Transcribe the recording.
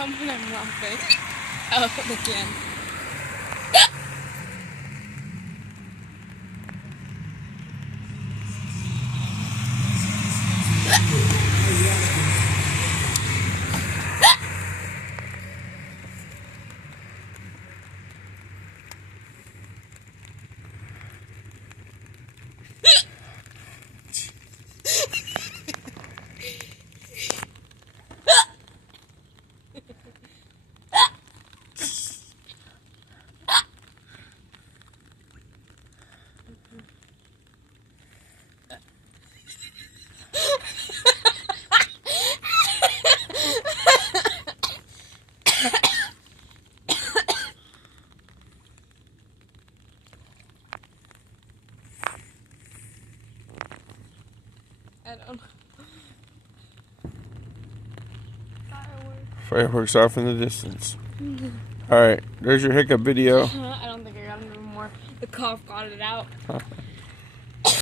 come when I'm laughing. Oh, again. I don't know. Fireworks off in the distance. Alright, there's your hiccup video. I don't think I got it anymore. The cough got it out.